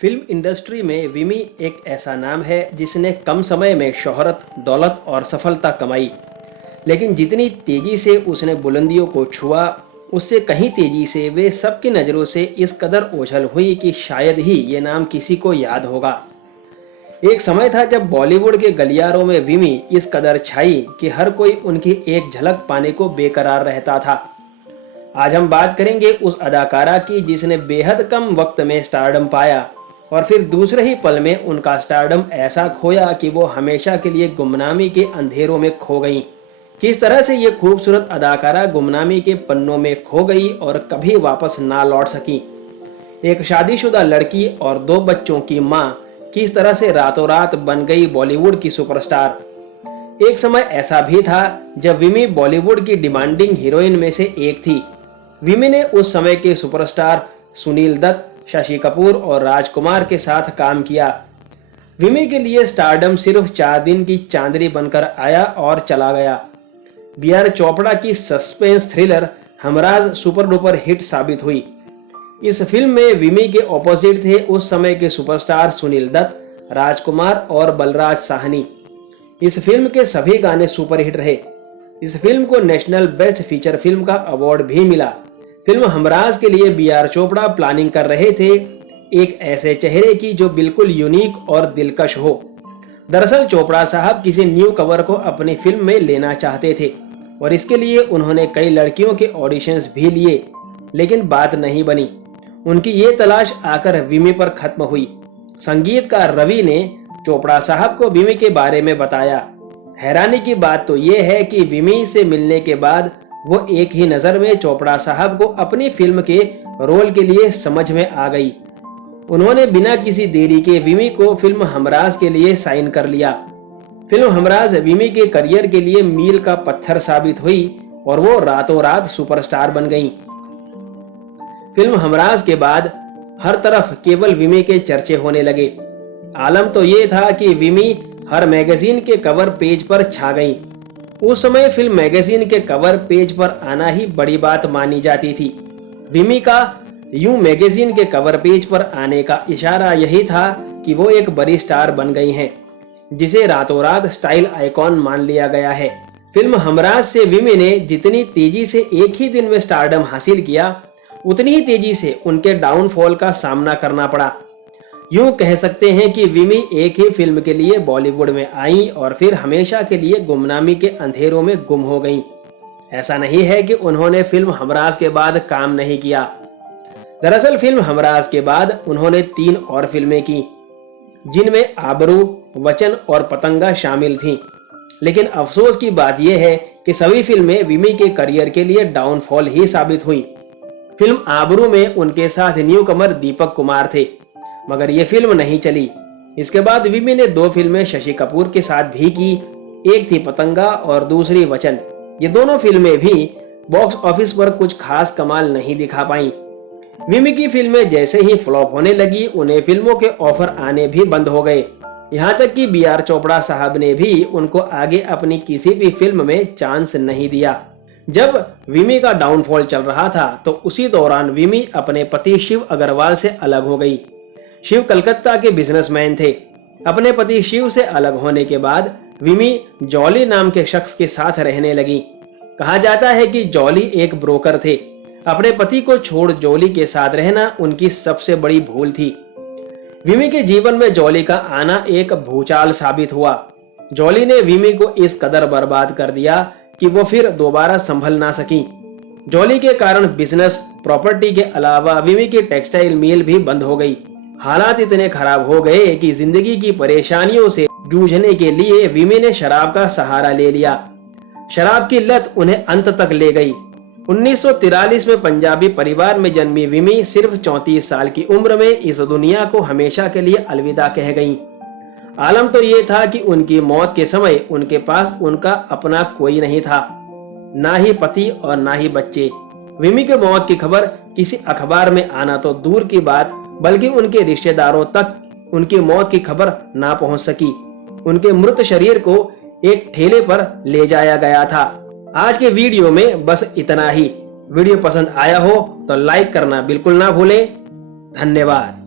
Film industry में विमी एक ऐसा नाम है जिसने कम समय में शोहरत, दौलत और सफलता कमाई। लेकिन जितनी तेजी से उसने बुलंदियों को छुआ, उससे कहीं तेजी से वे सबकी नज़रों से इस कदर ओझल हुई कि शायद ही ये नाम किसी को याद होगा। एक समय था जब बॉलीवुड के गलियारों में विमी इस कदर छाई कि हर कोई उनकी एक झलक पाने को बेकरार रहता था। आज हम बात करेंगे उस अदाकारा की जिसने बेहद कम वक्त में स्टारडम पाया और फिर दूसरे ही पल में उनका स्टारडम ऐसा खोया कि वो हमेशा के लिए गुमनामी के अंधेरों में खो गईं। किस तरह से ये खूबसूरत अदाकारा गुमनामी के पन्नों में खो गई और कभी वापस ना लौट सकी। एक शादीशुदा लड़की और 2 बच्चों की मां किस तरह से रातों रात बन गई बॉलीवुड की सुपरस्टार। एक समय ऐसा भी था जब विमी बॉलीवुड की डिमांडिंग हीरोइन में से एक थी। विमी ने उस समय के सुपरस्टार सुनील दत्त, शशि कपूर और राजकुमार के साथ काम किया। विमी के लिए स्टारडम सिर्फ 4 दिन की चांदनी बनकर आया और चला गया। बी.आर. चोपड़ा की suspense thriller Hamraaz super duper hit साबित हुई। इस फिल्म में विमी के ऑपोजिट थे उस समय के सुपरस्टार सुनील दत्त, राजकुमार और बलराज साहनी। इस फिल्म के सभी गाने सुपरहिट रहे। इस फिल्म को नेशनल बेस्ट फीचर फिल्म का अवार्ड भी मिला। फिल्म हमराज के लिए बी.आर. चोपड़ा प्लानिंग कर रहे थे एक ऐसे चेहरे की जो बिल्कुल यूनिक और दिलकश हो। दरअसल चोपड़ा साहब किसी न्यू कवर को अपनी फिल्म में लेना चाहते थे और इसके लिए उन्होंने कई लड़कियों के ऑडिशंस भी लिए, लेकिन बात नहीं बनी। उनकी ये तलाश आकर विमी पर खत्म हुई। संगीतकार रवि ने चोपड़ा साहब को विमी के बारे में बताया। हैरानी की बात तो ये है कि विमी से मिलने के बाद वो एक ही नज़र में चोपड़ा साहब को अपनी फिल्म के रोल के लिए समझ में आ गई। उन्होंने बिना किसी देरी के विमी को फिल्म हमराज के लिए साइन कर लिया। फिल्म हमराज विमी के करियर के लिए मील का पत्थर साबित हुई और वो रातों रात सुपरस्टार बन गईं। फिल्म हमराज के बाद हर तरफ केवल विमी के चर्चे होने लगे। आलम तो ये था कि विमी हर मैगजीन के कवर पेज पर छा गईं। उस समय फिल्म मैगजीन के कवर पेज पर आना ही बड़ी बात मानी जाती थी। विमी का यूं मैगजीन के कवर पेज पर आने का इशारा यही था कि वो एक बड़ी स्टार बन गई हैं, जिसे रातों रात स्टाइल आइकॉन मान लिया गया है। फिल्म हमराज से विमी ने जितनी तेजी से एक ही दिन में स्टारडम हासिल किया, उतनी ही तेजी से उनके डाउनफॉल का सामना करना पड़ा। यूं कह सकते हैं कि विमी एक ही फिल्म के लिए बॉलीवुड में आई और फिर हमेशा के लिए गुमनामी के अंधेरों में गुम हो गईं। ऐसा नहीं है कि उन्होंने फिल्म हमराज के बाद काम नहीं किया। दरअसल फिल्म हमराज के बाद उन्होंने 3 और फिल्में की, जिनमें आबरू, वचन और पतंगा शामिल थीं। लेकिन अफसोस की बात यह है कि सभी फिल्में विमी के करियर के लिए डाउनफॉल ही साबित हुई। फिल्म आबरू में उनके साथ न्यू कमर दीपक कुमार थे, मगर ये फिल्म नहीं चली। इसके बाद विमी ने 2 फिल्में शशि कपूर के साथ भी की। एक थी पतंगा और दूसरी वचन। ये दोनों फिल्में भी बॉक्स ऑफिस पर कुछ खास कमाल नहीं दिखा पाईं। विमी की फिल्में जैसे ही फ्लॉप होने लगी, उन्हें फिल्मों के ऑफर आने भी बंद हो गए। यहाँ तक कि बी.आर. चोपड़ा साहब ने भी उनको आगे अपनी किसी भी फिल्म में चांस नहीं दिया। जब विमी का डाउनफॉल चल रहा था तो उसी दौरान विमी अपने पति शिव अग्रवाल से अलग हो गई। शिव कलकत्ता के बिजनेसमैन थे। अपने पति शिव से अलग होने के बाद विमी जॉली नाम के शख्स के साथ रहने लगी। कहा जाता है कि जॉली एक ब्रोकर थे। अपने पति को छोड़ जॉली के साथ रहना उनकी सबसे बड़ी भूल थी। विमी के जीवन में जॉली का आना एक भूचाल साबित हुआ। जॉली ने विमी को इस कदर बर्बाद कर दिया कि वो फिर दोबारा संभल ना सकी। जॉली के कारण बिजनेस, प्रॉपर्टी के अलावा विमी की टेक्सटाइल मिल भी बंद हो गई। हालात इतने खराब हो गए कि जिंदगी की परेशानियों से जूझने के लिए विमी ने शराब का सहारा ले लिया। शराब की लत उन्हें अंत तक ले गई। 1943 में पंजाबी परिवार में जन्मी विमी सिर्फ 34 साल की उम्र में इस दुनिया को हमेशा के लिए अलविदा कह गईं। आलम तो ये था कि उनकी मौत के समय उनके पास उनका अपना कोई नहीं था, ना ही पति और ना ही बच्चे। विमी के मौत की खबर किसी अखबार में आना तो दूर की बात, बल्कि उनके रिश्तेदारों तक उनकी मौत की खबर ना पहुंच सकी। उनके मृत शरीर को एक ठेले पर ले जाया गया था। आज के वीडियो में बस इतना ही। वीडियो पसंद आया हो तो लाइक करना बिल्कुल ना भूलें। धन्यवाद।